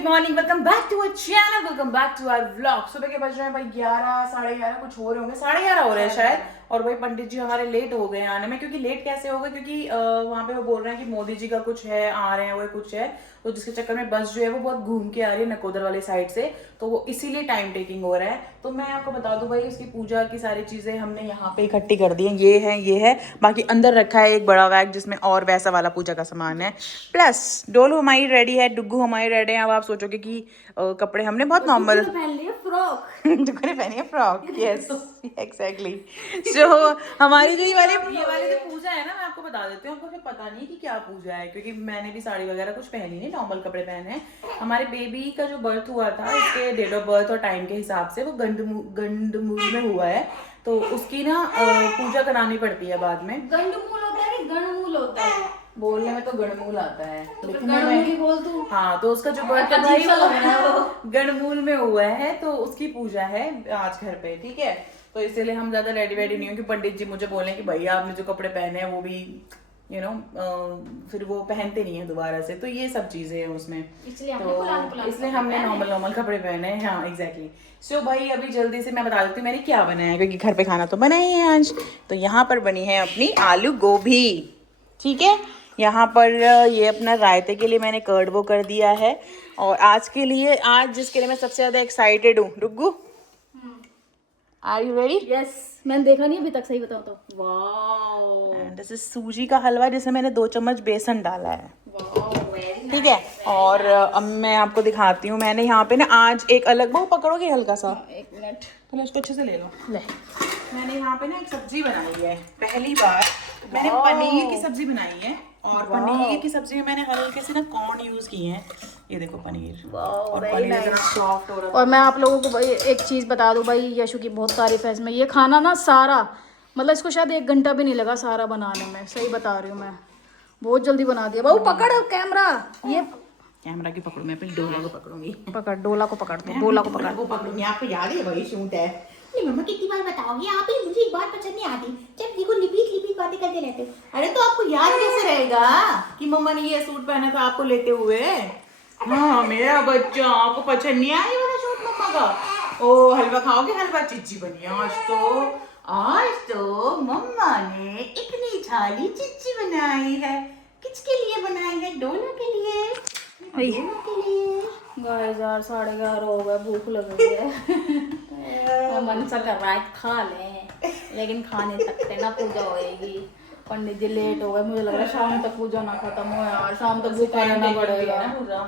Good morning, welcome back to our channel, welcome back to our vlog. सुबह के बज रहे हैं भाई 11, 11:30 कुछ हो रहे होंगे, 11:30 हो रहे हैं शायद। और भाई पंडित जी हमारे लेट हो गए आने में, क्योंकि लेट कैसे हो गए, क्योंकि वहाँ पे वो बोल रहे हैं कि मोदी जी का कुछ है, आ रहे हैं वो कुछ है, तो जिसके चक्कर में बस जो है वो बहुत घूम के आ रही है नकोदर वाली साइड से, तो वो इसीलिए टाइम टेकिंग हो रहा है। तो मैं आपको बता दूं भाई, उसकी पूजा की सारी चीजें हमने यहाँ पे इकट्ठी कर दी हैं। ये है, बाकी अंदर रखा है एक बड़ा बैग जिसमें और वैसा वाला पूजा का सामान है। प्लस डोलू हमारी रेडी है, डुग्गू हमारी रेडी है। अब आप सोचोगे कि कपड़े हमने बहुत नॉर्मल पहन लिया फ्रॉक। डुग्गू ने पहनी है फ्रॉक। Yes exactly. सो हमारी जो ये वाली जो पूजा है ना, मैं आपको बता देती हूँ, आपको फिर पता नहीं कि क्या पूजा है, क्योंकि मैंने भी साड़ी वगैरह कुछ पहनी नहीं, नॉर्मल कपड़े पहने हैं। हमारे बेबी का जो बर्थ हुआ था, इसके डेट ऑफ बर्थ और टाइम के हिसाब से वो गंडमूल में हुआ है, तो उसकी ना पूजा करानी पड़ती है बाद में। गंडमूल होता है कि गणमूल होता है? बोलने में तो गणमूल आता है, लिखने में बोल तू। हाँ, तो उसका जो बर्थ है भाई वो गणमूल में हुआ है, तो उसकी पूजा है आज घर पे, ठीक है। तो इसीलिए हम ज्यादा रेडी वेडी नहीं हो कि पंडित जी मुझे बोले कि भैया आपने जो कपड़े पहने हैं वो भी फिर वो पहनते नहीं है दोबारा से, तो ये सब चीजें हैं उसमें, इसलिए हमने नॉर्मल कपड़े पहने हैं। हाँ एग्जैक्टली। सो भाई अभी जल्दी से मैं बता देती हूँ मैंने क्या बनाया है, क्योंकि घर पे खाना तो बना ही है आज। तो यहाँ पर बनी है अपनी आलू गोभी, ठीक है। यहाँ पर ये अपना रायते के लिए मैंने कर्ड वो कर दिया है। और आज के लिए, आज जिसके लिए मैं सबसे ज्यादा एक्साइटेड हूँ, Duggu are you ready? Yes, मैंने देखा नहीं अभी तक, सही बताओ तो। वाओ, एंड दिस इज सूजी का हलवा जिसमें मैंने 2 चम्मच बेसन डाला है, वेरी ठीक है। और अब मैं आपको दिखाती हूँ, मैंने यहाँ पे ना आज एक अलग, वो पकड़ोगे हल्का सा, एक मिनट पहले उसको अच्छे से ले लो। ले, मैंने यहाँ पे ना एक सब्जी बनाई है, पहली बार मैंने पनीर की सब्जी बनाई है। और पनीर की सब्जी में मैंने हल्के से ना कॉर्न यूज किए हैं, ये देखो पनीर, और पनीर इतना सॉफ्ट हो रहा है। और मैं आप लोगों को भाई एक चीज़ बता दूं, भाई यशु की बहुत तारीफ है इसमें। ये खाना ना सारा, मतलब इसको शायद 1 घंटा भी नहीं लगा सारा बनाने में, सही बता रही हूँ मैं, बहुत जल्दी बना दिया। बाबू पकड़ कैमरा, ये कैमरा की पकड़ो, मैं अपनी डोला को पकड़ूंगी। पकड़, डोला को पकड़ दो, डोला को पकड़। पकड़ूंगी, आपको याद है वही शूट है। नहीं मम्मा, कितनी बार बताओगी आप ही, मुझे एक बात पसंद नहीं आती जब देखो लिपीट बातें करते रहते हो। अरे तो आपको याद कैसे रहेगा कि मम्मा ने ये सूट पहना था आपको लेते हुए? हाँ मेरा बच्चा, आपको पसंद नहीं आया ये वाला सूट मम्मा का? ओ हलवा खाओगे? हलवा चिच्ची बनी है आज तो मम्मा ने इतनी थाली चिच्ची बनाई है। किसके लिए बनाई है? डोला के लिए, डोला के लिए। गाइस यार 11:30 हो गए, भूख लग रही है। मन सा कर रहा है खा लें, लेकिन खा नहीं सकते ना, पूजा होएगी। पंडित जी लेट हो गए, मुझे लग रहा है शाम तक पूजा ना खत्म हो यार, शाम तक भूखा रहना पड़ेगा ना पूरा।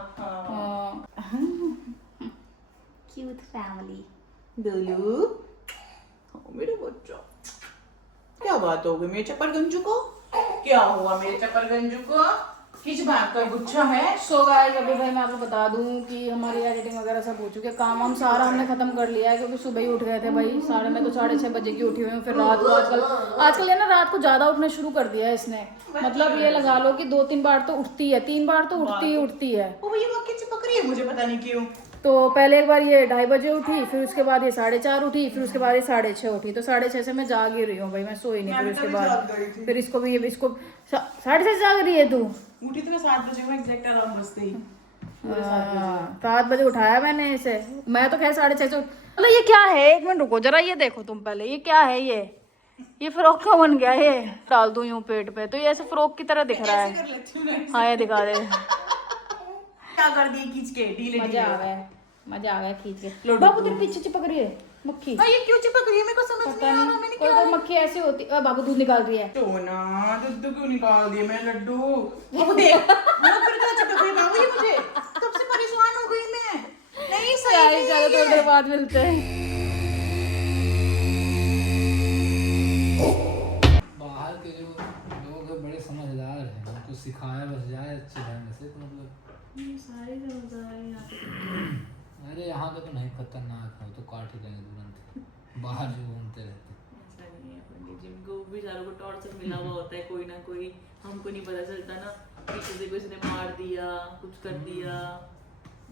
Cute family. डोलू, मेरे बच्चा, क्या बात हो गई मेरे चप्पल गंजू को? क्या हुआ मेरे चप्पल गंजू को? किस बात का गुच्छा है? सो गाइस अभी भाई मैं आपको बता दूं कि हमारी एडिटिंग वगैरह सब हो चुकी है, काम हम सारा हमने खत्म कर लिया है, क्योंकि सुबह ही उठ गए थे भाई सारे, मैं तो 6:30 बजे की उठी हुई हूँ। फिर रात को आजकल ये ना रात को ज़्यादा उठना शुरू कर दिया है इसने, मतलब ये लगा लो कि 2-3 बार तो उठती है, 3 बार तो उठती है। वो ये वाक्य चिपक रही है मुझे पता नहीं क्यों। तो पहले एक बार ये 2:30 बजे उठी, फिर उसके बाद ये 4:30 उठी, फिर उसके बाद ये 6:30 उठी, तो 6:30 से मैं जाग ही रही हूँ भाई, मैं सोई नहीं। फिर उसके बाद फिर इसको भी, इसको 6:30 जाग रही है तू? उठी तो मैं 7 बजे हूँ एग्जैक्ट अलार्म बजते ही। 7 बजे उठाया मैंने इसे, मैं तो खैर 6:30 से मतलब ये क्या है, 1 मिनट रुको जरा, ये देखो तुम पहले, ये क्या है? ये फ्रॉक का बन गया, ये डाल दूं यूं पेट पे तो ये ऐसे फ्रॉक की तरह दिख रहा है। हाँ ये दिखा दे, क्या कर दिए खींच के, ढीले मजा आ गया खींच के। बाबू तेरे पीछे चिपक रही है मक्खी। ये क्यों चिपक रही है मेरे को समझ नहीं आ रहा। मैंने कोई मक्खी ऐसी होती है। बाबू दूध निकाल रही है। सोना दूध क्यों निकाल दिया मैं लड्डू? बाबू देख, फिर क्या चिपक रही है बाबू? ये मुझे तब से परेशान हो गई मैं। नहीं सही, ज्यादा थोड़ी देर बाद मिलते हैं। बाहर के जो लोग हैं बड़े समझदार हैं, उनको सिखाया बस जाए अच्छे ढंग से, तो मतलब सारे समझदार हैं यहाँ पे। अरे यहाँ का तो नहीं, खतरनाक है, तो काट ही देंगे तुरंत, बाहर जो घूमते रहते। ऐसा नहीं है पंडित जी, उनको बेचारों को टॉर्चर मिला हुआ होता है कोई ना कोई, हमको नहीं पता चलता ना कि किसी को इसने मार दिया, कुछ कर दिया।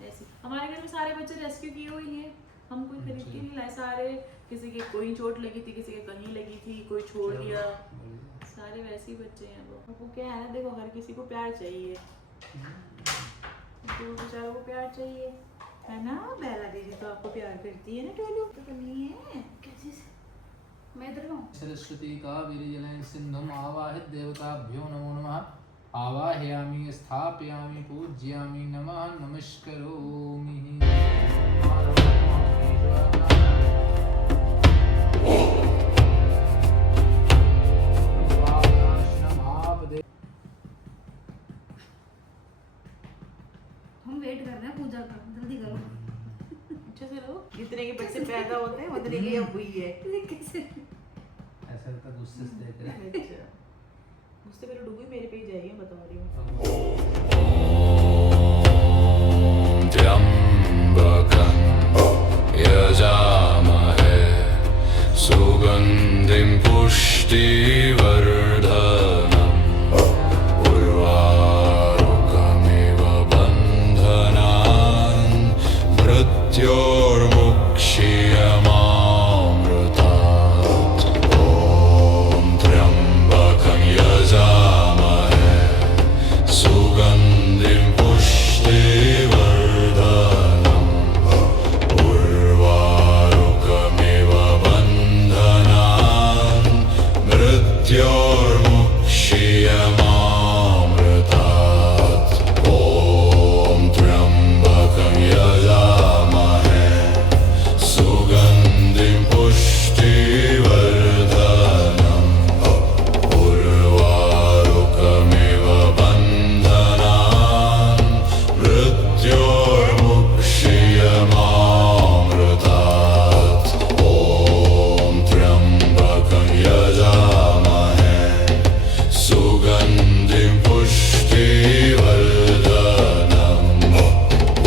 ऐसे हमारे घर में सारे बच्चे रेस्क्यू किए हुए हैं, हम कोई खरीद के नहीं लाए सारे। किसी के कोई चोट लगी थी, किसी के कहीं लगी थी, कोई छोड़ दिया, सारे वैसे ही बच्चे हैं। वो क्या है ना, देखो हर किसी को प्यार चाहिए, तो बेचारों को प्यार चाहिए है ना। बेला दीदी तो आपको प्यार करती है ना, टोलू तो करनी है कैसे से। मैं इधर हूँ। सरस्वती कावेरी जलेन सिंधुम आवाहित देवताभ्यो नमो नमः। आवाहयामि स्थापयामि पूज्यामि नमः नमस्करोमि। हम वेट कर रहे हैं पूजा का, जल्दी करो। अच्छे से रहो, जितने के बच्चे पैदा होते हैं उतने की अब हुई है। कैसे? ऐसा लगता है गुस्से से देख रहे हैं। अच्छा मुझसे पहले डूबी मेरे पे ही जाइए, बता रही हूँ। त्र्यम्बकं यजामहे सुगन्धिं पुष्टिवर्धनम् उर्वारुकमिव बन्धनान् मृत्योर्मुक्षीयमामृतात्। ॐ त्र्यम्बकं यजामहे सुगन्धिं पुष्टिवर्धनम् उर्वारुकमिव बन्धनान् मृत्योर्मुक्षीयमामृतात्। ॐ त्र्यम्बकं यजामहे सुगन्धिं पुष्टिवर्धनम् उर्वारुकमिव बन्धनान् मृत्योर्मुक्षीयमामृतात्। ॐ त्र्यम्बकं यजामहे सुगन्धिं पुष्टिवर्धनम्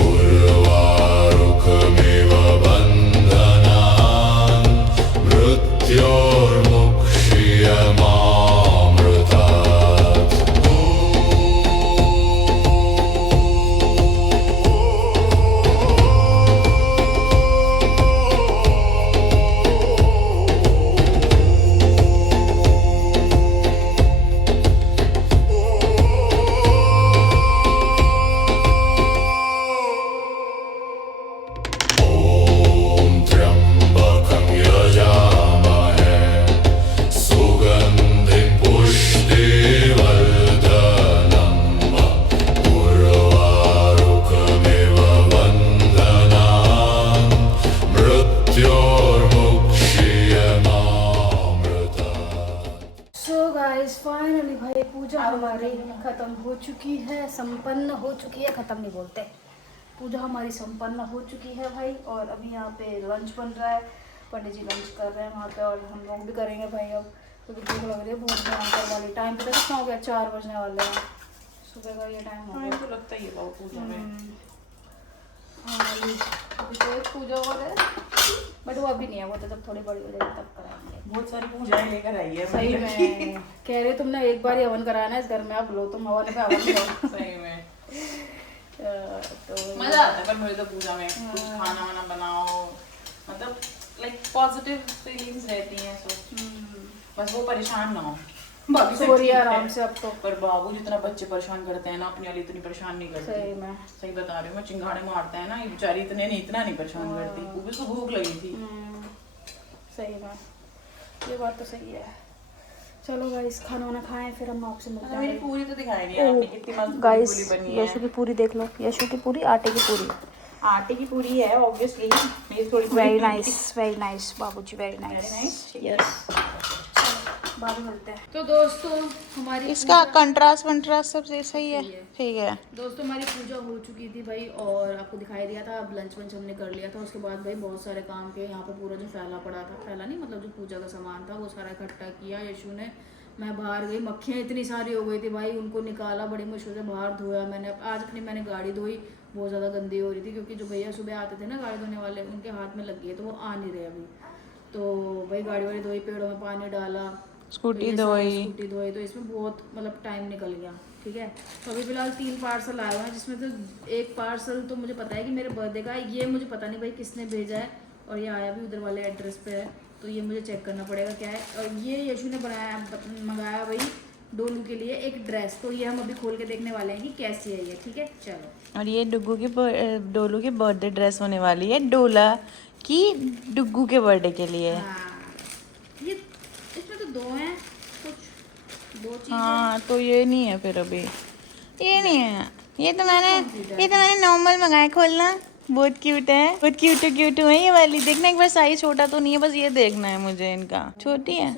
उर्वारुकमिव बन्धनान् मृत्योर्मुक्षीयमामृतात्। ॐ त्र्यम्बकं यजामहे सुगन्धिं पुष्टिवर्धनम् उर्वारुकमिव बन्धनान् मृत्योर्मुक्षीयमामृतात्। सो गाइस फाइनली भाई पूजा हमारी खत्म हो चुकी है, संपन्न हो चुकी है, खत्म नहीं बोलते, पूजा हमारी संपन्न हो चुकी है भाई। और अभी यहाँ पे लंच बन रहा है, पंडित जी लंच कर रहे हैं वहाँ पे और हम लोग भी करेंगे भाई अब, क्योंकि भूख लग रही है बहुत भयंकर वाली। टाइम पता कितना हो गया, 4 बजने वाले हैं, सुबह का ये टाइम हो हाँ गया। इनको लगता ही है बाबू पूजा में। हाँ अभी तो एक पूजा और है, बट वो अभी नहीं है, वो तो जब थोड़ी बड़ी हो जाएगी तब कराएंगे। बहुत सारी पूजाएं लेकर आई है सही मतलब में कह रहे तुमने एक बार ही हवन कराना है इस घर में, आप लो तुम हवन पे हवन लो। सही में तो मजा आता है पर मुझे तो पूजा में कुछ खाना वाना बनाओ, मतलब लाइक पॉजिटिव फीलिंग्स रहती हैं। सो बस वो परेशान ना हो, बाकी सब सो रही है ठीक आराम है। से अब तो। पर बाबू जितना बच्चे परेशान करते हैं ना, अपने वाली इतनी परेशान नहीं करती। सही में सही बता रही हूँ मैं, चिंगाड़े मारते हैं ना ये बेचारी, इतने नहीं, इतना नहीं परेशान करती। वो भी उसको भूख लगी थी। सही में ये बात तो सही है। चलो गाइस खाना वाना खाएं फिर हम आपसे मिलते मेरी हैं। पूरी तो दिखाई नहीं आपने कितनी मस्त गाइस पूरी बनी है। यशु की पूरी देख लो, यशु की पूरी आटे की पूरी, आटे की पूरी है ऑब्वियसली, ये थोड़ी वेरी नाइस बाबूजी, वेरी नाइस। यस बाद में मिलते हैं। तो दोस्तों हमारी इसका कंट्रास्ट वंट्रास्ट सब सही है, ठीक है। दोस्तों हमारी पूजा हो चुकी थी भाई और आपको दिखाई दिया था। अब लंच वंच हमने कर लिया था, उसके बाद भाई बहुत सारे काम के यहाँ पे पूरा जो फैला पड़ा था, फैला नहीं मतलब जो पूजा का सामान था वो सारा इकट्ठा किया यशु ने। मैं बाहर गई, मक्खियाँ इतनी सारी हो गई थी भाई, उनको निकाला बड़ी मुश्किल से, बाहर धोया मैंने। आज अपनी मैंने गाड़ी धोई, बहुत ज़्यादा गंदी हो रही थी क्योंकि जो भैया सुबह आते थे ना गाड़ी धोने वाले, उनके हाथ में लग गई है तो वो आ नहीं रहे अभी। तो भाई गाड़ी वाड़ी धोई, पेड़ों में पानी डाला, स्कूटी धोई, तो इसमें बहुत मतलब टाइम निकल गया। ठीक है, तो अभी फिलहाल 3 पार्सल आए हुए हैं, जिसमें तो एक पार्सल तो मुझे पता है कि मेरे बर्थडे का है, ये मुझे पता नहीं भाई किसने भेजा है, और ये आया भी उधर वाले एड्रेस पे है, तो ये मुझे चेक करना पड़ेगा क्या है। और ये यशु ने मंगाया भाई डोलू के लिए एक ड्रेस। तो ये हम अभी खोल के देखने वाले हैं कि कैसी है ये, ठीक है चलो। और ये डोलू की बर्थडे ड्रेस होने वाली है, डोला की डुग्गू के बर्थडे के लिए। हाँ ये इसमें तो दो हैं, कुछ दो चीज़। हाँ तो ये नहीं है फिर अभी, ये नहीं है, ये तो मैंने नॉर्मल मंगाया। खोलना, बहुत क्यूट है, बहुत क्यूट है ये वाली। देखना एक बार, साइज छोटा तो नहीं है, बस ये देखना है मुझे इनका। छोटी है,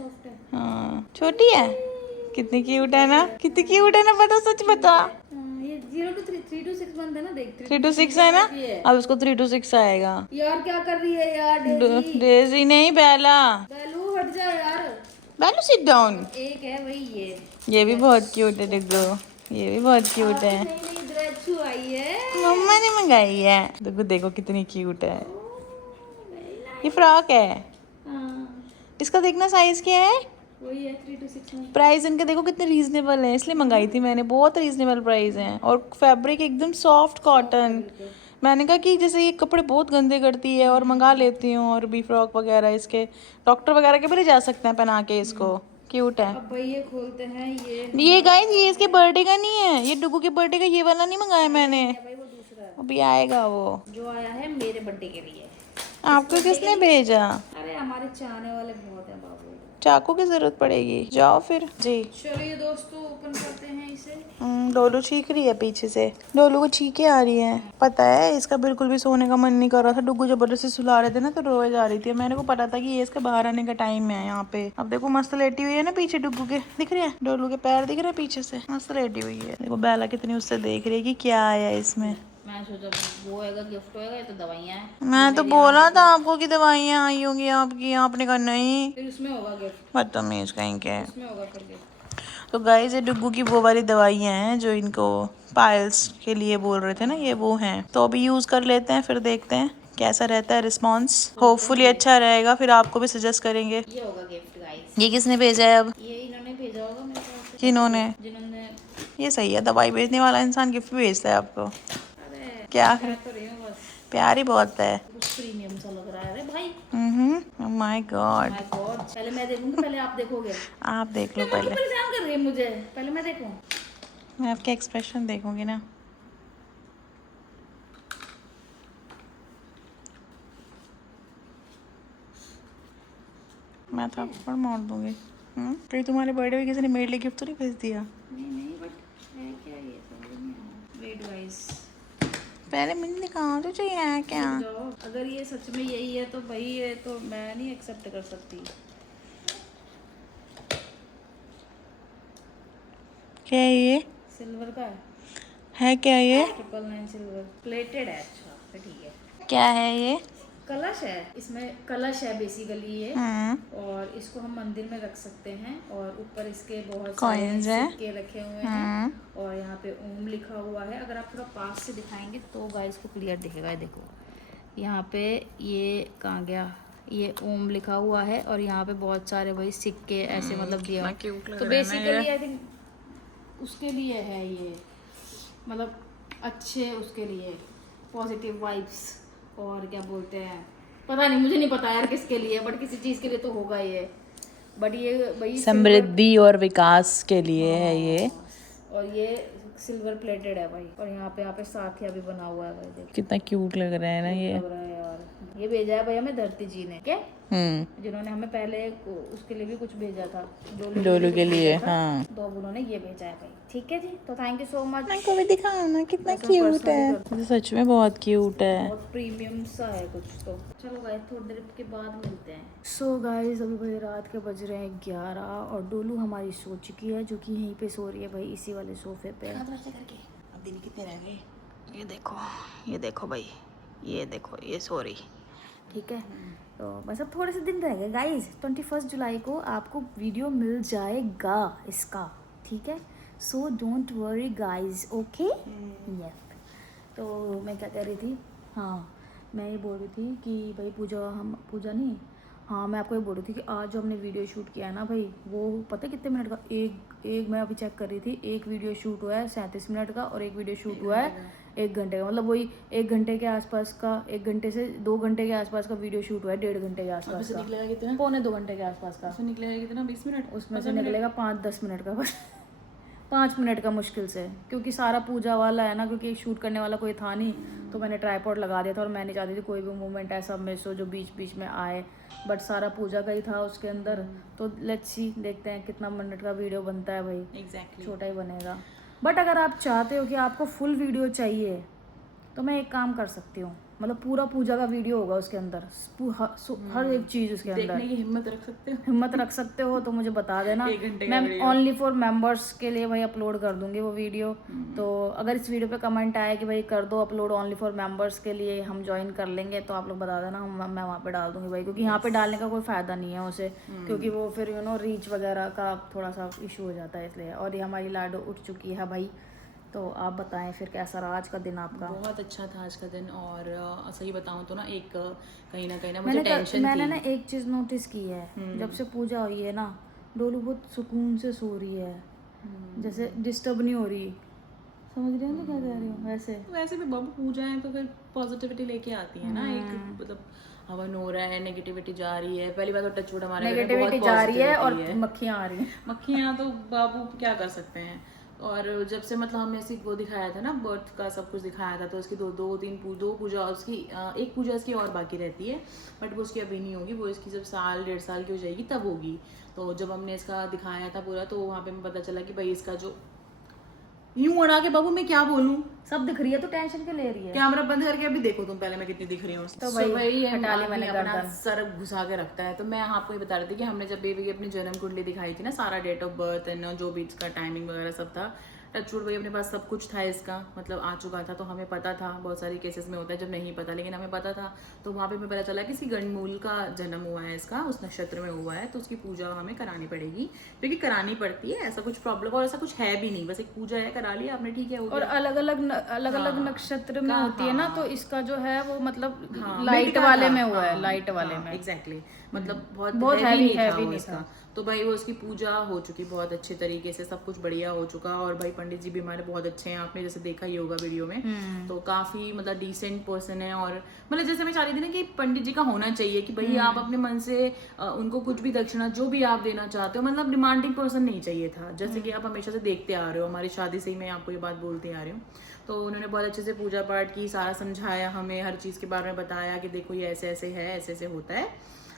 हाँ छोटी है। कितनी क्यूट है ना, कितनी क्यूट है ना, बता सच बता। ये 0 to 3 to 6 मंथ है ना, देख 3 to 6 है ना, अब उसको 3 to 6 आएगा। यार क्या कर रही है यार डेजी? डेजी नहीं, बेला। बेलू हट जा यार। बेलू सिट डाउन। एक है वही ये भी बहुत क्यूट है डिग्गो, ये भी बहुत क्यूट है। नई नई ड्रेस छू आई है। मम्मा ने मंगाई है। देखो देखो कितनी क्यूट है, ये फ्रॉक है। हाँ इसका देखना साइज क्या है, वही है 3 to 6 मंथ। प्राइस इनके देखो कितने रीजनेबल है, इसलिए मंगाई थी मैंने। बहुत रीजनेबल प्राइस है और फैब्रिक एकदम सॉफ्ट कॉटन। मैंने कहा कि जैसे ये कपड़े बहुत गंदे करती है और मंगा लेती हूँ। और भी फ्रॉक वगैरह इसके डॉक्टर वगैरह के भी ले जा सकते हैं पहना के इसको, क्यूट है। अब भाई ये खोलते हैं ये गाइस, ये इसके बर्थडे का नहीं है, ये डुगू के बर्थडे का ये वाला नहीं मंगाया मैंने, भाई वो दूसरा है अभी आएगा वो। जो आया है मेरे बर्थडे के लिए। आपको किसने भेजा? अरे हमारे चाहने वाले बहुत हैं बाबू। चाकू की जरूरत पड़ेगी, जाओ फिर जी। चलिए दोस्तों ओपन करते हैं इसे। डोलू चीख रही है पीछे से, डोलू को चीखें आ रही है। पता है इसका बिल्कुल भी सोने का मन नहीं कर रहा था। डुगू जबरदस्ती सुला रहे थे ना तो रोए जा रही थी। मैंने को पता था कि ये इसका बाहर आने का टाइम है यहाँ पे। अब देखो मस्त लेटी हुई है ना पीछे डुगू के, दिख रहे हैं डोलू के पैर दिख रहे हैं पीछे से, मस्त लेटी हुई है। देखो बेला कितनी उससे देख रही है कि क्या आया इसमें। मैं सोचा वो होएगा गिफ्ट होएगा, ये तो दवाइयाँ हैं। मैं तो बोला था आपको कि दवाइयाँ आई होंगी आपकी, आपने कहा नहीं। फिर उसमें होगा गिफ्ट, बदतमीज कहीं के। उसमें होगा फिर गिफ्ट। तो गाइस ये डुग्गू की वो वाली दवाइयाँ हैं जो इनको पाइल्स के लिए बोल रहे थे ना, ये वो हैं। तो अभी यूज़ कर लेते हैं, फिर देखते हैं कैसा रहता है रिस्पॉन्स। होपफुली अच्छा रहेगा, फिर आपको भी सजेस्ट करेंगे। ये होगा गिफ्ट गाइस। ये किसने भेजा है अब? ये इन्होंने भेजा होगा मेरे पास, किन्होंने? जिन्होंने। ये सही है, दवाई भेजने वाला इंसान गिफ्ट भी भेजता है आपको। अरे क्या कह तो रही हूँ बस, प्यार ही बहुत है। कुछ प्रीमियम सा लग रहा है। अरे भाई माय गॉड। माय गॉड, पहले मैं देखूंगी पहले आप देखोगे? आप देख लो क्यों पहले, परेशान कर रही है मुझे? पहले मैं देखूं। मैं आपके एक्सप्रेशन देखूंगी ना। मैं तो आपको मार दूंगी। कहीं तुम्हारे बर्थडे में किसी ने मेरे लिए गिफ्ट तो नहीं भेज दिया? नहीं बट है क्या ये, समझ नहीं आया। वेट गाइस, पहले मैंने दिखाओ तो चाहिए है क्या? जाओ, अगर ये सच में यही है तो भाई ये तो मैं नहीं एक्सेप्ट कर सकती। क्या है ये? सिल्वर का है क्या ये? 999 सिल्वर प्लेटेड है। अच्छा तो ठीक है। क्या है ये? कलश है, इसमें कलश है बेसिकली ये। और इसको हम मंदिर में रख सकते हैं। और ऊपर इसके बहुत सारे Coins हैं। सिक्के रखे हुए हैं। और यहाँ पे ओम लिखा हुआ है। अगर आप थोड़ा पास से दिखाएंगे तो गाइस को क्लियर दिखेगा। ये देखो यहाँ पे, ये कहाँ गया, ये ओम लिखा हुआ है। और यहाँ पे बहुत सारे वही सिक्के ऐसे मतलब दिया। तो बेसिकली आई थिंक उसके लिए है ये, मतलब अच्छे उसके लिए, पॉजिटिव वाइब्स। और क्या बोलते हैं पता नहीं, मुझे नहीं पता यार किसके लिए, बट किसी चीज़ के लिए तो होगा ये। बट ये भाई समृद्धि और विकास के लिए है ये। और ये सिल्वर प्लेटेड है भाई। और यहाँ पे साथिया भी बना हुआ है भाई, देखो कितना क्यूट लग रहा है ना ये। लग रहा है यार। ये भेजा है भाई हमें धरती जी ने, क्या जिन्होंने हमें पहले उसके लिए भी कुछ भेजा था, डोलू के लिए। हाँ तो अब उन्होंने ये भेजा है भाई। ठीक है जी, तो थैंक यू सो मच। को भी दिखाओ ना कितना क्यूट है। ये सच में बहुत क्यूट है। बहुत प्रीमियम सा है कुछ तो। चलो गाइस थोड़ी देर के बाद मिलते हैं। सो गाइस अभी भाई रात के बज रहे हैं 11 और डोलू हमारी सो चुकी है, जो कि यहीं पे सो रही है भाई, इसी वाले सोफे पे। अब दिन कितने रह गए? ये देखो भाई, ये देखो ये सो रही। ठीक है, तो बस अब थोड़े से दिन रह गए गाइस। 21 जुलाई को आपको वीडियो मिल जाएगा इसका, ठीक है। So don't worry guys, okay. Yes, तो मैं क्या कह रही थी, हाँ मैं ये बोल रही थी कि भाई पूजा नहीं, हाँ मैं आपको ये बोल रही थी कि आज जो हमने वीडियो शूट किया है ना भाई, वो पता है कितने मिनट का? एक मैं अभी चेक कर रही थी, एक वीडियो शूट हुआ है 37 मिनट का और एक वीडियो शूट हुआ है 1 घंटे का। मतलब वही 1 घंटे के आसपास का, 1 घंटे से 2 घंटे के आसपास का वीडियो शूट हुआ है, 1.5 घंटे के आसपास का। निकलेगा कितना? पौने 2 घंटे के आसपास का। निकलेगा कितना? 20 मिनट? उसमें से निकलेगा 5-10 मिनट का बस। 5 मिनट का मुश्किल से, क्योंकि सारा पूजा वाला है ना, क्योंकि शूट करने वाला कोई था नहीं, तो मैंने ट्राईपॉड लगा दिया था और मैं नहीं चाहती थी कोई भी मूवमेंट ऐसा मिस हो जो बीच बीच में आए, बट सारा पूजा का ही था उसके अंदर। तो लेट्स सी, देखते हैं कितना मिनट का वीडियो बनता है भाई। एग्जैक्टली। छोटा ही बनेगा, बट अगर आप चाहते हो कि आपको फुल वीडियो चाहिए तो मैं एक काम कर सकती हूँ, मतलब पूरा पूजा का वीडियो होगा उसके अंदर, हर एक चीज़ उसके अंदर। देखने की हिम्मत रख सकते हो? हिम्मत रख सकते हो तो मुझे बता देना, 1 घंटे का मैं ओनली फॉर मेंबर्स के लिए भाई अपलोड कर दूंगी वो वीडियो। तो अगर इस वीडियो पे कमेंट आए कि भाई कर दो अपलोड ओनली फॉर मेंबर्स के लिए, हम ज्वाइन कर लेंगे, तो आप लोग बता देना, मैं वहाँ पे डाल दूंगी भाई, क्योंकि यहाँ पे डालने का कोई फ़ायदा नहीं है उसे, क्योंकि वो फिर रीच वगैरह का थोड़ा सा इशू हो जाता है इसलिए। और ये हमारी लाडो उठ चुकी है भाई, तो आप बताएं फिर कैसा रहा आज का दिन आपका? बहुत अच्छा था आज का दिन, और सही बताऊं तो ना एक कहीं ना मुझे टेंशन मैंने थी। ना एक चीज़ नोटिस की है, जब से पूजा हुई है ना, डोलू बहुत सुकून से सो रही है, जैसे डिस्टर्ब नहीं हो रही। समझ रहे हो ना क्या कह रही हूँ? वैसे भी बाबू पूजा है तो फिर पॉजिटिविटी लेके आती है ना, एक मतलब हवन हो रहा है, नेगेटिविटी जा रही है। पहली बात तो टचवुड हमारे घर में नेगेटिविटी बहुत जा रही है और positivity मक्खियाँ आ रही हैं। मक्खियाँ तो बाबू क्या कर सकते हैं। और जब से मतलब हमने ऐसी वो दिखाया था ना, बर्थ का सब कुछ दिखाया था, तो उसकी दो पूजा उसकी एक पूजा इसकी और बाकी रहती है, बट वो उसकी अभी नहीं होगी, वो इसकी जब 1.5 साल की हो जाएगी तब होगी। तो जब हमने इसका दिखाया था पूरा, तो वहाँ पे हमें पता चला कि भाई इसका जो यूं उड़ा के, बाबू मैं क्या बोलूं, सब दिख रही है तो टेंशन क्यों ले रही है? कैमरा बंद करके अभी देखो तुम पहले मैं कितनी दिख रही हूँ। तो भाई हटा ली आदमी मैंने अपना गर्दन। सर घुसा के रखता है। तो मैं आपको ये बता रही थी कि हमने जब बेबी की अपनी जन्म कुंडली दिखाई थी ना, सारा डेट ऑफ बर्थ एंड जो भी इसका टाइमिंग वगैरह सब था, टचवुड भाई अपने पास सब कुछ था इसका, मतलब आ चुका था। तो हमें पता था, बहुत सारे केसेस में होता है जब नहीं पता, लेकिन हमें पता था। तो वहाँ पे हमें पता चला कि इसकी गणमूल का जन्म हुआ है इसका, उस नक्षत्र में हुआ है, तो उसकी पूजा हमें करानी पड़ेगी, क्योंकि करानी पड़ती है। ऐसा कुछ प्रॉब्लम और ऐसा कुछ है भी नहीं, बस एक पूजा है, करा लिया आपने, ठीक है, हो और गया। अलग अलग नक्षत्र में होती है ना, तो इसका जो है वो मतलब लाइट मिड का वाले था। में हुआ है, हाँ, लाइट वाले में। एग्जैक्टली, मतलब बहुत बहुत हैवी नहीं था हैवी वो नहीं इसका। था। तो भाई वो उसकी पूजा हो चुकी बहुत अच्छे तरीके से, सब कुछ बढ़िया हो चुका। और भाई पंडित जी भी हमारे बहुत अच्छे हैं, आपने जैसे देखा ही होगा वीडियो में। तो काफी मतलब डिसेंट पर्सन है, और मतलब जैसे मैं चाह रही थी ना कि पंडित जी का होना चाहिए कि भाई आप अपने मन से उनको कुछ भी दक्षिणा जो भी आप देना चाहते हो, मतलब डिमांडिंग पर्सन नहीं चाहिए था, जैसे कि आप हमेशा से देखते आ रहे हो। हमारी शादी से ही मैं आपको ये बात बोलती आ रही हूँ। तो उन्होंने बहुत अच्छे से पूजा पाठ की, सारा समझाया हमें, हर चीज़ के बारे में बताया कि देखो ये ऐसे ऐसे है, ऐसे ऐसे होता है।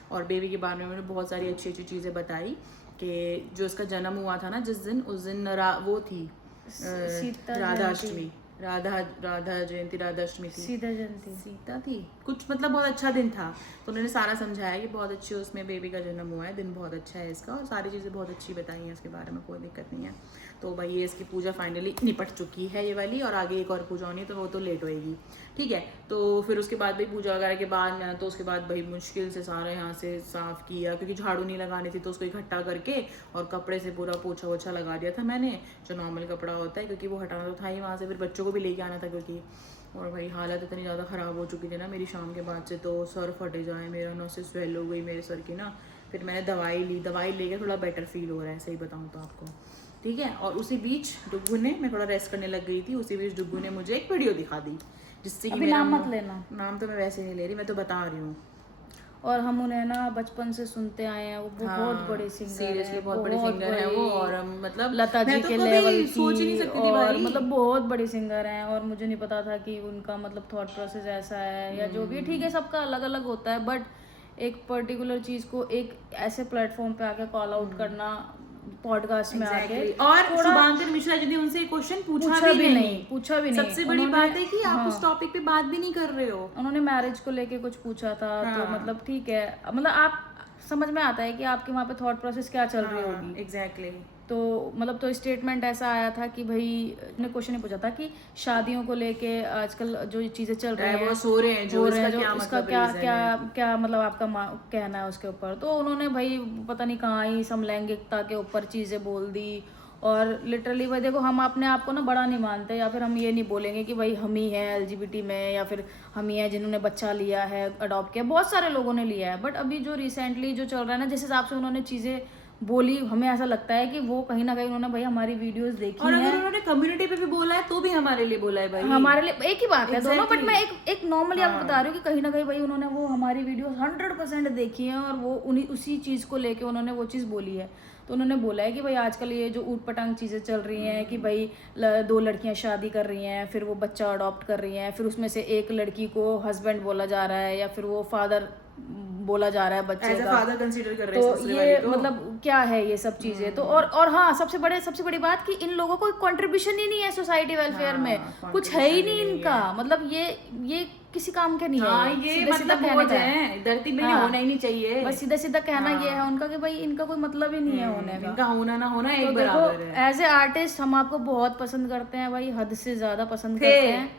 और बेबी के बारे में उन्होंने बहुत सारी अच्छी अच्छी चीज़ें बताई कि जो इसका जन्म हुआ था ना जिस दिन, उस दिन वो थी राधाष्टमी, राधा जयंती, राधाष्टमी थी, सीता थी कुछ, मतलब बहुत अच्छा दिन था। तो उन्होंने सारा समझाया कि बहुत अच्छी उसमें बेबी का जन्म हुआ है, दिन बहुत अच्छा है इसका, और सारी चीज़ें बहुत अच्छी बताई हैं इसके बारे में, कोई दिक्कत नहीं है। तो भाई ये इसकी पूजा फाइनली निपट चुकी है ये वाली, और आगे एक और पूजा होनी है तो वो तो लेट होएगी, ठीक है। तो फिर उसके बाद भाई पूजा वगैरह के बाद तो उसके बाद भाई मुश्किल से सारा यहाँ से साफ़ किया, क्योंकि झाड़ू नहीं लगानी थी, तो उसको इकट्ठा करके और कपड़े से पूरा पोछा वोछा लगा दिया था मैंने, जो नॉर्मल कपड़ा होता है, क्योंकि वो हटाना तो था ही वहाँ से, फिर बच्चों को भी लेके आना था क्योंकि। और भाई हालत इतनी ज़्यादा ख़राब हो चुकी थी ना मेरी शाम के बाद से, तो सर फटे जाए मेरा, नस से स्वेल हो गई मेरे सर की ना। फिर मैंने दवाई ली, दवाई लेकर थोड़ा बेटर फील हो रहा है, सही बताऊँ तो आपको, ठीक है। और उसी बीच डुग्गू ने, मैं थोड़ा रेस्ट करने लग गई थी, उसी बीच डुग्गू ने मुझे एक वीडियो दिखा दी, जिससे कि नाम मत लेना, नाम तो मैं वैसे नहीं ले रही, मैं तो बता रही हूँ। और हम उन्हें ना बचपन से सुनते आए हैं, वो बहुत बड़े सिंगर हैं, सीरियसली बहुत बड़े सिंगर हैं वो, और मतलब लता जी मैं तो के कभी लेवल सोच ही नहीं सकती थी और भाई। मतलब बहुत बड़े सिंगर हैं, और मुझे नहीं पता था कि उनका मतलब थॉट प्रोसेस ऐसा है या जो भी, ठीक है सबका अलग अलग होता है, बट एक पर्टिकुलर चीज को एक ऐसे प्लेटफॉर्म पे आके कॉल आउट करना, पॉडकास्ट में आके, और शुभांकर मिश्रा जी ने उनसे क्वेश्चन पूछा भी नहीं। सबसे बड़ी बात है कि आप उस टॉपिक पे बात भी नहीं कर रहे हो। उन्होंने मैरिज को लेके कुछ पूछा था, तो मतलब ठीक है, मतलब आप समझ में आता है कि आपके वहाँ पे थॉट प्रोसेस क्या चल रही होगी। एग्जैक्टली। तो मतलब तो स्टेटमेंट ऐसा आया था कि भाई ने क्वेश्चन ही पूछा था कि शादियों को लेके आजकल जो चीजें चल रही हैं, वो सो रहे हैं जो, इसका क्या मतलब आपका कहना है उसके ऊपर। तो उन्होंने भाई पता नहीं कहाँ ही समलैंगिकता के ऊपर चीजें बोल दी, और लिटरली भाई देखो, हम अपने आप को ना बड़ा नहीं मानते, या फिर हम ये नहीं बोलेंगे कि भाई हम ही हैं LGBT में, या फिर हम ही हैं जिन्होंने बच्चा लिया है, अडॉप्ट किया, बहुत सारे लोगों ने लिया है, बट अभी जो रिसेंटली जो चल रहा है ना, जिस हिसाब से उन्होंने चीजें बोली, हमें ऐसा लगता है कि वो कहीं ना कहीं उन्होंने भाई हमारी वीडियोस देखी और हैं, अगर उन्होंने कम्युनिटी पे भी बोला है तो भी हमारे लिए बोला है भाई, हमारे लिए एक ही बात है दोनों। बट मैं एक नॉर्मली आपको बता रही हूँ कि कहीं ना कहीं भाई उन्होंने वो हमारी वीडियो 100% देखी है, और वो उसी चीज को लेके उन्होंने वो चीज बोली है। तो उन्होंने बोला है कि भाई आजकल ये जो ऊट पटांग चीज़ें चल रही हैं कि भाई 2 लड़कियां शादी कर रही हैं, फिर वो बच्चा अडॉप्ट कर रही हैं, फिर उसमें से एक लड़की को हस्बैंड बोला जा रहा है या फिर वो फादर बोला जा रहा है बच्चे एज अ का, फादर कंसीडर कर रहे हैं तो दूसरे ये वाले को। मतलब क्या है ये सब चीजें। तो और हाँ, सबसे बड़ी बात कि इन लोगों को कंट्रीब्यूशन ही नहीं है सोसाइटी वेलफेयर में, कुछ है ही नहीं इनका, मतलब ये किसी काम के नहीं हाँ, है। ये सीधा सीधा मतलब कहने बोझ का है, धरती में हाँ, होना ही नहीं चाहिए। बस सीधा सीधा कहना ये है उनका कि भाई इनका कोई मतलब ही नहीं है होने का। इनका होना ना होना एक तो बराबर देखो, है। एज ए आर्टिस्ट हम आपको बहुत पसंद करते हैं भाई, हद से ज्यादा पसंद करते हैं।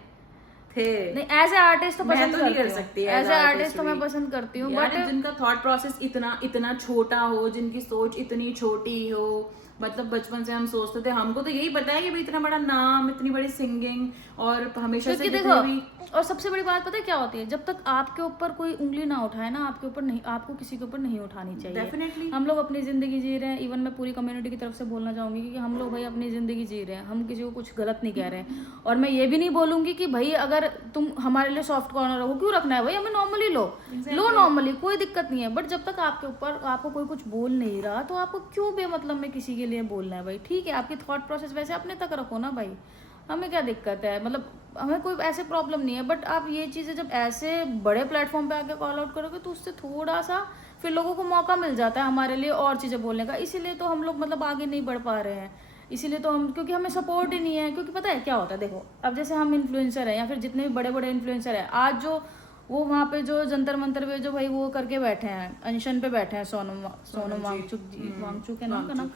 नहीं, एज ए आर्टिस्ट तो मैं पसंद तो नहीं कर करती हूँ, सकती एज ए आर्टिस्ट तो मैं पसंद करती हूँ, यार, बट जिनका थॉट प्रोसेस इतना छोटा हो, जिनकी सोच इतनी छोटी हो, मतलब बचपन से हम सोचते थे, हमको तो यही पता है कि भाई इतना बड़ा नाम, इतनी बड़ी सिंगिंग, और हमेशा से क्योंकि जितने देखो भी और सबसे बड़ी बात पता है क्या होती है, जब तक आपके ऊपर कोई उंगली ना उठाए ना, आपके ऊपर नहीं, आपको किसी के ऊपर नहीं उठानी चाहिए। Definitely। हम लोग अपनी जिंदगी जी रहे हैं, इवन मैं पूरी कम्युनिटी की तरफ से बोलना चाहूंगी कि हम लोग भाई अपनी जिंदगी जी रहे हैं, हम किसी को कुछ गलत नहीं कह रहे हैं। और मैं ये भी नहीं बोलूंगी कि भाई अगर तुम हमारे लिए सॉफ्ट कॉर्नर हो, क्यों रखना है भाई, हमें नॉर्मली लो नॉर्मली, कोई दिक्कत नहीं है। बट जब तक आपके ऊपर आपको कोई कुछ बोल नहीं रहा, तो आपको क्यों बेमतलब में किसी के लिए बोलना है भाई। ठीक है, आपकी थॉट प्रोसेस वैसे अपने तक रखो ना भाई, हमें क्या दिक्कत है, मतलब हमें कोई ऐसे प्रॉब्लम नहीं है। बट आप ये चीज़ें जब ऐसे बड़े प्लेटफॉर्म पे आके कॉल आउट करोगे, तो उससे थोड़ा सा फिर लोगों को मौका मिल जाता है हमारे लिए और चीज़ें बोलने का। इसीलिए तो हम लोग मतलब आगे नहीं बढ़ पा रहे हैं, इसीलिए तो हम, क्योंकि हमें सपोर्ट ही नहीं है। क्योंकि पता है क्या होता है, देखो अब जैसे हम इन्फ्लुएंसर हैं या फिर जितने भी बड़े बड़े इन्फ्लुएंसर हैं, आज जो वो वहाँ पे जो जंतर मंतर पे जो भाई वो करके बैठे हैं, अनशन पे बैठे हैं, सोनम वांगचुक है नाम का नाम,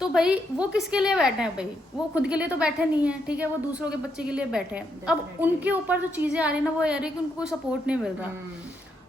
तो भाई वो किसके लिए बैठे हैं भाई, वो खुद के लिए तो बैठे नहीं है, ठीक है, वो दूसरों के बच्चे के लिए बैठे हैं। अब उनके ऊपर जो चीजें आ रही है ना, वो आ रही है कि उनको कोई सपोर्ट नहीं मिल रहा।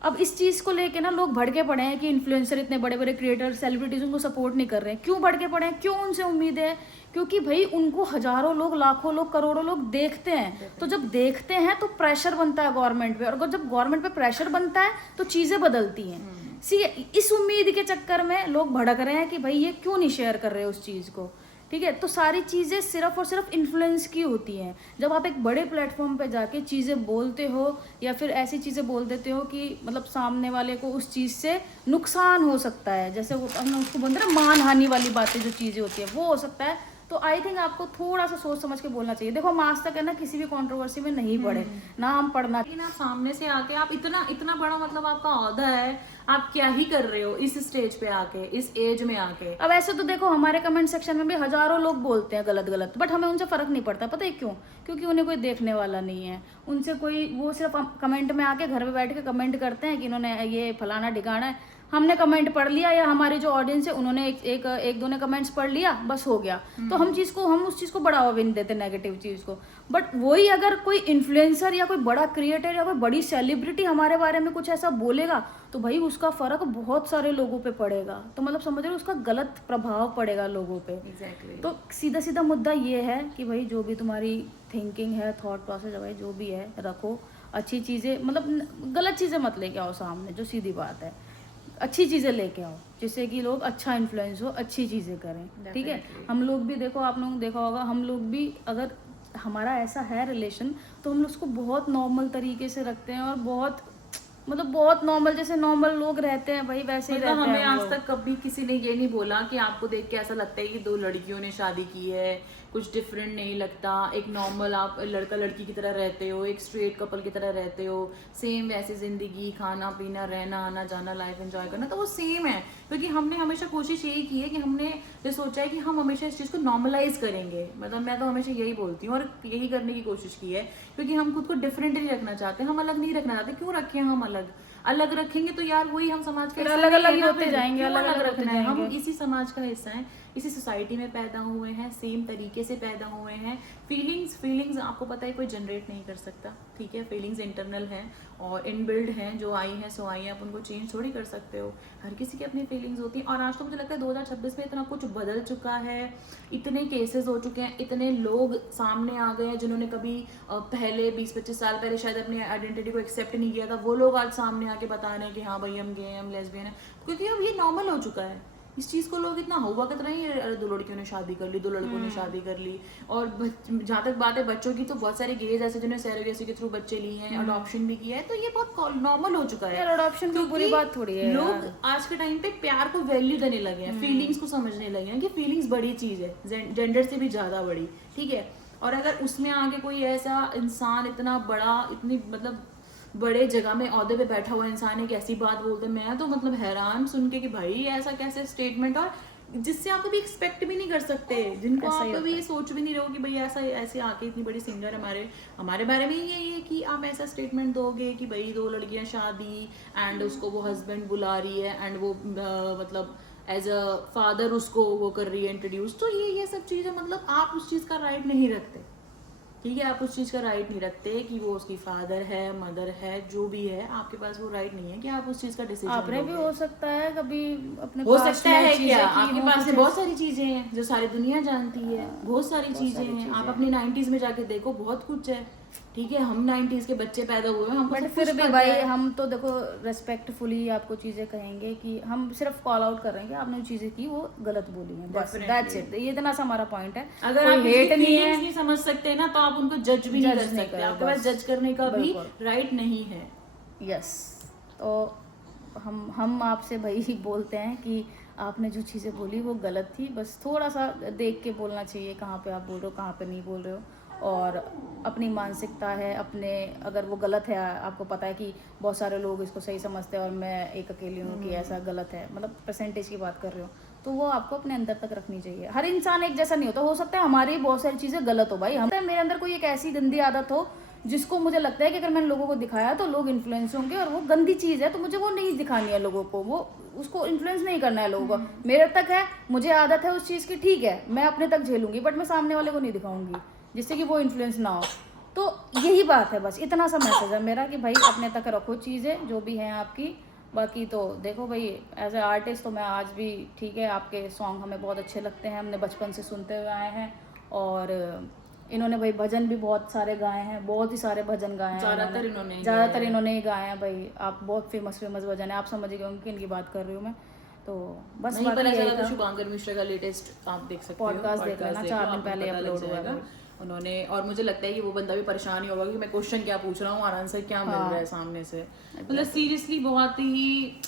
अब इस चीज को लेके ना लोग भड़के पड़े हैं कि इन्फ्लुएंसर, इतने बड़े बड़े क्रिएटर, सेलिब्रिटीज उनको सपोर्ट नहीं कर रहे हैं। क्यों भड़के पड़े हैं, क्यों उनसे उम्मीद है? क्योंकि भाई उनको हजारों लोग, लाखों लोग, करोड़ों लोग देखते हैं। तो जब देखते हैं तो प्रेशर बनता है गवर्नमेंट पे, और जब गवर्नमेंट पे प्रेशर बनता है तो चीजें बदलती हैं। सी इस उम्मीद के चक्कर में लोग भड़क रहे हैं कि भाई ये क्यों नहीं शेयर कर रहे उस चीज को, ठीक है। तो सारी चीज़ें सिर्फ और सिर्फ इन्फ्लुएंस की होती हैं। जब आप एक बड़े प्लेटफॉर्म पे जाके चीज़ें बोलते हो या फिर ऐसी चीज़ें बोल देते हो कि मतलब सामने वाले को उस चीज़ से नुकसान हो सकता है, जैसे वो हम उसको बोलते हैं ना, मान हानि वाली बातें जो चीज़ें होती है, वो हो सकता है। तो आई थिंक आपको थोड़ा सा सोच समझ के बोलना चाहिए। देखो हम आज तक है ना किसी भी कंट्रोवर्सी में नहीं पड़े, ना हम पढ़ना। लेकिन आप सामने से आके, आप इतना बड़ा मतलब आपका औहदा है, आप क्या ही कर रहे हो इस स्टेज पे आके, इस एज में आके। अब ऐसे तो देखो हमारे कमेंट सेक्शन में भी हजारों लोग बोलते हैं गलत गलत, बट हमें उनसे फर्क नहीं पड़ता। पता है क्यों? क्योंकि उन्हें कोई देखने वाला नहीं है, उनसे कोई, वो सिर्फ कमेंट में आके घर पे बैठ के कमेंट करते हैं कि इन्होंने ये फलाना ठिकाना है, हमने कमेंट पढ़ लिया या हमारी जो ऑडियंस है उन्होंने एक दो ने कमेंट्स पढ़ लिया, बस हो गया। तो हम उस चीज को बढ़ावा भी नहीं देते, नेगेटिव चीज को। बट वही अगर कोई इन्फ्लुएंसर या कोई बड़ा क्रिएटर या कोई बड़ी सेलिब्रिटी हमारे बारे में कुछ ऐसा बोलेगा, तो भाई उसका फर्क बहुत सारे लोगों पे पड़ेगा। तो मतलब समझ रहे हो, उसका गलत प्रभाव पड़ेगा लोगों पे। Exactly। तो सीधा सीधा मुद्दा ये है कि भाई जो भी तुम्हारी थिंकिंग है, थॉट प्रोसेस है भाई, जो भी है रखो। अच्छी चीज़ें, मतलब गलत चीज़ें मत लेके आओ सामने, जो सीधी बात है। अच्छी चीज़ें लेके आओ जिससे कि लोग अच्छा इन्फ्लुएंस हो, अच्छी चीज़ें करें, ठीक है। हम लोग भी देखो, आप लोगों ने देखा होगा, हम लोग भी अगर हमारा ऐसा है रिलेशन, तो हम लोग उसको बहुत नॉर्मल तरीके से रखते हैं और बहुत नॉर्मल, जैसे नॉर्मल लोग रहते हैं भाई वैसे ही रहते हैं। हमें आज तक कभी किसी ने ये नहीं बोला कि आपको देख के ऐसा लगता है कि 2 लड़कियों ने शादी की है, कुछ डिफरेंट नहीं लगता, एक नॉर्मल आप लड़का लड़की की तरह रहते हो, एक स्ट्रेट कपल की तरह रहते हो, सेम वैसे जिंदगी, खाना पीना, रहना, आना जाना, लाइफ एंजॉय करना, तो वो सेम है। क्योंकि हमने हमेशा कोशिश यही की है कि हमने ये सोचा है कि हम हमेशा इस चीज़ को नॉर्मलाइज करेंगे। मतलब मैं तो हमेशा यही बोलती हूँ और यही करने की कोशिश की है, क्योंकि हम खुद को डिफरेंट नहीं रखना चाहते, हम अलग नहीं रखना चाहते। क्यों रखें हम अलग रखेंगे तो यार वही हम समाज का अलग अलग ही होते जाएंगे, अलग अलग रखना है। हम इसी समाज का हिस्सा हैं, इसी सोसाइटी में पैदा हुए हैं, सेम तरीके से पैदा हुए हैं। फीलिंग्स आपको पता है कोई जनरेट नहीं कर सकता, ठीक है। फीलिंग्स इंटरनल हैं और इनबिल्ड हैं, जो आई हैं सो आई हैं, आप उनको चेंज थोड़ी कर सकते हो। हर किसी की अपनी फीलिंग्स होती हैं। और आज तो मुझे लगता है 2026 में इतना कुछ बदल चुका है, इतने केसेस हो चुके हैं, इतने लोग सामने आ गए हैं जिन्होंने कभी पहले 20-25 साल पहले शायद अपनी आइडेंटिटी को एक्सेप्ट नहीं किया था, वो लोग आज सामने आके बता रहे हैं कि हाँ भाई हम गे हैं, हम लेस्बियन हैं, क्योंकि अब ये नॉर्मल हो चुका है। इस चीज़ को लोग इतना हुआ कर रहे हैं, अरे 2 लड़कियों ने शादी कर ली, 2 लड़कों ने शादी कर ली। और जहाँ तक बात है बच्चों की, तो बहुत सारे गेज ऐसे जिन्होंने सैरोगेसी के थ्रू बच्चे लिए हैं, अडॉप्शन भी किया है, तो ये बहुत नॉर्मल हो चुका है। यार अडॉप्शन की बुरी बात थोड़ी है। लोग आज के टाइम पे प्यार को वैल्यू देने लगे हैं, फीलिंग्स को समझने लगे हैं कि फीलिंग्स बड़ी चीज है, जेंडर से भी ज्यादा बड़ी, ठीक है। और अगर उसमें आके कोई ऐसा इंसान इतना बड़ा, इतनी मतलब बड़े जगह में ओहदे पे बैठा हुआ इंसान है, कैसी बात बोलते, मैं तो मतलब हैरान सुन के कि भाई ऐसा कैसे स्टेटमेंट, और जिससे आप कभी एक्सपेक्ट भी नहीं कर सकते, जिनको आप कभी ये सोच भी नहीं रहो कि भाई ऐसा ऐसे आके इतनी बड़ी सिंगर हमारे बारे में यही है कि आप ऐसा स्टेटमेंट दोगे कि भाई 2 लड़कियां शादी, एंड उसको वो हस्बैंड बुला रही है, एंड वो मतलब एज अ फादर उसको वो कर रही है इंट्रोड्यूस। तो ये सब चीज़ें मतलब आप उस चीज़ का राइट नहीं रखते, ठीक है। आप उस चीज़ का राइट नहीं रखते कि वो उसकी फादर है, मदर है, जो भी है, आपके पास वो राइट नहीं है कि आप उस चीज़ का डिसीजन आपने भी हो सकता है कभी अपने हो past सकता में है चीजें क्या, की आपके हों, पास कुछ में बहुत सारी चीजें हैं जो सारी दुनिया जानती है, बहुत सारी चीजें हैं। आप अपने 90s में जाके देखो, बहुत कुछ है, ठीक है। हम 90s के बच्चे पैदा हुए हैं, हमको बट सब फिर कुछ भी पता भाई है। हम तो देखो रेस्पेक्टफुली आपको चीजें कहेंगे कि हम सिर्फ कॉल आउट कर रहे हैं कि आपने जो चीजें की वो गलत बोली हैं, बस दैट्स इट। ये इतना सा हमारा पॉइंट है। अगर आप हेट नहीं समझ सकते ना, तो आप उनको जज भी नहीं कर सकते, आपके पास जज करने का भी राइट नहीं है। यस, तो हम आपसे भाई बोलते हैं कि आपने जो चीज़ें बोली वो गलत थी, बस थोड़ा सा देख के बोलना चाहिए कहाँ पे आप बोल रहे हो, कहाँ पे नहीं बोल रहे हो। और अपनी मानसिकता है अपने, अगर वो गलत है, आपको पता है कि बहुत सारे लोग इसको सही समझते हैं और मैं एक अकेली हूँ कि ऐसा गलत है, मतलब परसेंटेज की बात कर रहे हो, तो वो आपको अपने अंदर तक रखनी चाहिए। हर इंसान एक जैसा नहीं होता, हो सकता है हमारी बहुत सारी चीज़ें गलत हो भाई, मेरे अंदर कोई एक ऐसी गंदी आदत हो जिसको मुझे लगता है कि अगर मैंने लोगों को दिखाया तो लोग इन्फ्लुएंस होंगे, और वो गंदी चीज़ है तो मुझे वो नहीं दिखानी है लोगों को, वो उसको इन्फ्लुएंस नहीं करना है लोगों को। मेरे तक है, मुझे आदत है उस चीज़ की, ठीक है, मैं अपने तक झेलूंगी, बट मैं सामने वाले को नहीं दिखाऊंगी जिससे कि वो इन्फ्लुएंस ना हो। तो यही बात है, बस इतना सा मैसेज है मेरा कि भाई अपने तक रखो चीज़ें जो भी हैं आपकी। बाकी तो देखो भाई, एज ए आर्टिस्ट तो मैं आज भी, ठीक है, आपके सॉन्ग हमें बहुत अच्छे लगते हैं, हमने बचपन से सुनते हुए आए हैं। और इन्होंने भाई भजन भी बहुत सारे गाए हैं, बहुत ही सारे भजन गाए हैं, ज़्यादातर इन्होंने ही गाए हैं भाई। आप बहुत फेमस भजन है, आप समझ गए होंगे किनकी बात कर रही हूँ मैं। तो बस नहीं पता चला तो शुभांकर मिश्रा का लेटेस्ट आप देख सकते हो, पॉडकास्ट देख लेना, 4 दिन पहले अपलोड हुआ है उन्होंने। और मुझे लगता है कि वो बंदा भी परेशान ही होगा कि मैं क्वेश्चन क्या पूछ रहा हूँ और आंसर क्या मिल रहा है सामने से। मतलब सीरियसली बहुत ही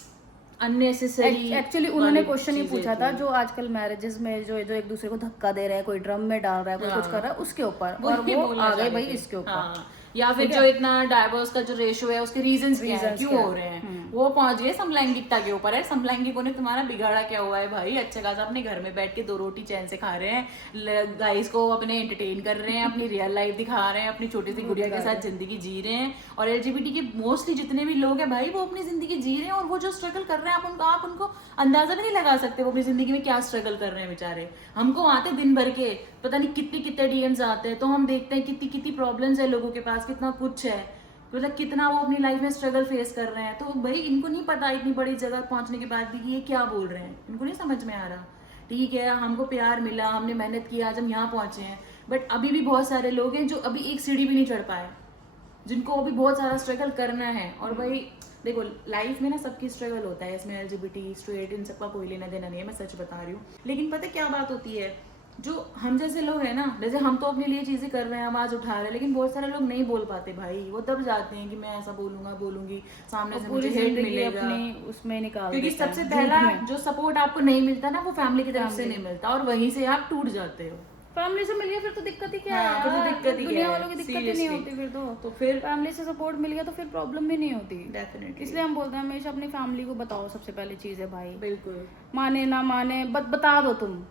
अननेसेसरी। एक्चुअली उन्होंने क्वेश्चन ही पूछा था जो आजकल मैरिजेस में जो एक दूसरे को धक्का दे रहे हैं, कोई ड्रम में डाल रहा है, कोई कुछ कर रहा है, उसके ऊपर, और वो आ गए भाई इसके ऊपर। या फिर जो इतना डाइवर्स का जो रेशियो है उसके रीजंस क्या है, क्यों हो रहे हैं, वो पहुंच गए समलैंगिकता के ऊपर है। समलैंगिकों ने तुम्हारा बिगाड़ा क्या हुआ है भाई? अच्छा खासा अपने घर में बैठ के 2 रोटी चैन से खा रहे हैं, गाइस को अपने एंटरटेन कर रहे हैं, अपनी रियल लाइफ दिखा रहे हैं, अपनी छोटी सी गुड़िया के साथ जिंदगी जी रहे हैं। और LGBT के मोस्टली जितने भी लोग हैं भाई, वो अपनी जिंदगी जी रहे हैं, और वो जो स्ट्रगल कर रहे हैं आप उनको अंदाजा भी नहीं लगा सकते वो अपनी जिंदगी में क्या स्ट्रगल कर रहे हैं बेचारे। हमको आते दिन भर के पता नहीं कितने DMs आते हैं, तो हम देखते हैं कितनी प्रॉब्लम्स है लोगों के पास, कितना कुछ है, मतलब कितना वो अपनी लाइफ में स्ट्रगल फेस कर रहे हैं। तो भाई इनको नहीं पता इतनी बड़ी जगह पहुंचने के बाद भी कि ये क्या बोल रहे हैं, इनको नहीं समझ में आ रहा। ठीक है, हमको प्यार मिला, हमने मेहनत की, आज हम यहाँ पहुंचे हैं, बट अभी भी बहुत सारे लोग हैं जो अभी एक सीढ़ी भी नहीं चढ़ पाए, जिनको अभी बहुत सारा स्ट्रगल करना है। और भाई देखो लाइफ में ना सबकी स्ट्रगल होता है, इसमें LGBT स्ट्रेट इन सबका कोई लेना देना नहीं है, मैं सच बता रही हूँ। लेकिन पता क्या बात होती है, जो हम जैसे लोग हैं ना, जैसे हम तो अपने लिए चीजें कर रहे हैं, आवाज उठा रहे हैं, लेकिन बहुत सारे लोग नहीं बोल पाते भाई। वो दब जाते हैं कि मैं ऐसा बोलूंगी, सामने से मुझे हेट मिलेगा, उसमें निकाल, क्योंकि सबसे पहला जो सपोर्ट आपको नहीं मिलता ना, वो फैमिली की तरफ से नहीं मिलता, और वहीं से आप टूट जाते हो। फैमिली से मिल गया फिर तो दिक्कत ही क्या है, फिर तो दिक्कत ही दुनिया वालों की दिक्कत ही नहीं होती तो फिर फैमिली से सपोर्ट मिल गया तो फिर प्रॉब्लम भी नहीं होती। डेफिनेटली, इसलिए हम बोलते हैं हमेशा अपनी फैमिली को बताओ, सबसे पहली चीज है भाई। बिल्कुल, माने ना माने बता दो, तुम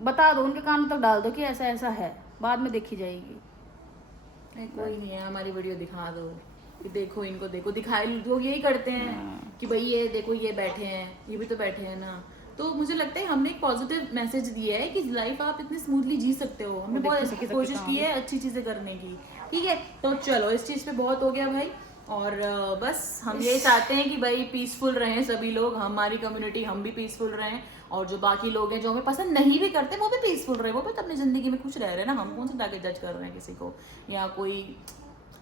बता दो, उनके कान तक डाल दो कि ऐसा ऐसा है, बाद में देखी जाएगी। नहीं कोई नहीं है, हमारी वीडियो दिखा दो कि देखो इनको, देखो दिखाए, लोग यही करते हैं कि भाई ये देखो ये बैठे हैं, ये भी तो बैठे हैं ना। तो मुझे लगता है हमने एक पॉजिटिव मैसेज दिया है कि लाइफ आप इतनी स्मूथली जी सकते हो। हमने बहुत कोशिश की है अच्छी चीजें करने की, ठीक है। तो चलो इस चीज पे बहुत हो गया भाई, और बस हम यही चाहते हैं कि भाई पीसफुल रहें सभी लोग, हमारी कम्युनिटी, हम भी पीसफुल रहें, और जो बाकी लोग हैं जो हमें पसंद नहीं भी करते वो भी पीसफुल रहे, वो भी तो अपनी जिंदगी में खुश रह रहे हैं ना। हम कौन से जाके जज कर रहे हैं किसी को या कोई।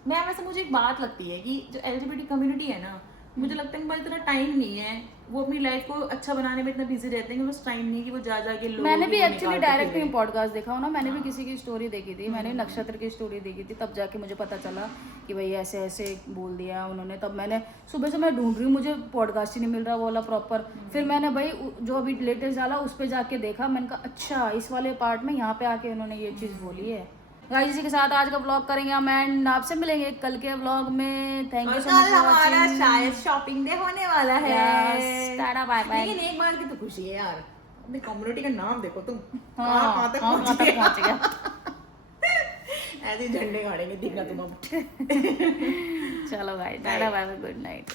मैं वैसे मुझे एक बात लगती है कि जो LGBT कम्युनिटी है ना, मुझे लगता है कि भाई इतना टाइम नहीं है, वो अपनी लाइफ को अच्छा बनाने में इतना बिजी रहते हैं कि बस टाइम नहीं है कि वो जा के लोगों मैंने भी की वो एक्चुअली निकाल के डायरेक्ट फिरें। पॉडकास्ट देखा हो ना, मैंने भी किसी की स्टोरी देखी थी, मैंने नक्षत्र की स्टोरी देखी थी, तब जाके मुझे पता चला कि भाई ऐसे ऐसे बोल दिया उन्होंने। तब मैंने सुबह से मैं ढूंढ रही हूँ, मुझे पॉडकास्ट ही नहीं मिल रहा वो वाला प्रॉपर। फिर मैंने भाई जो अभी लेटेस्ट डाला उस पर जाके देखा, मैंने कहा अच्छा इस वाले पार्ट में यहाँ पे आके उन्होंने ये चीज़ बोली है। गाइस इसी के साथ आज का व्लॉग करेंगे हम एंड आपसे मिलेंगे कल के व्लॉग में। थैंक यू और सो मच कल फॉर हमारा वाचिंग। शायद शॉपिंग डे होने वाला है। Yes, Tata, bye bye। लेकिन एक बात की तो खुशी है यार, अपनी कम्युनिटी का नाम देखो तुम, हाँ, कहाँ तक हाँ, पहुंच कहाँ तक गया। पहुंच गया। ऐसे ही झंडे गाड़ेंगे, दिखना तुम अब। चलो भाई tata bye bye, good night.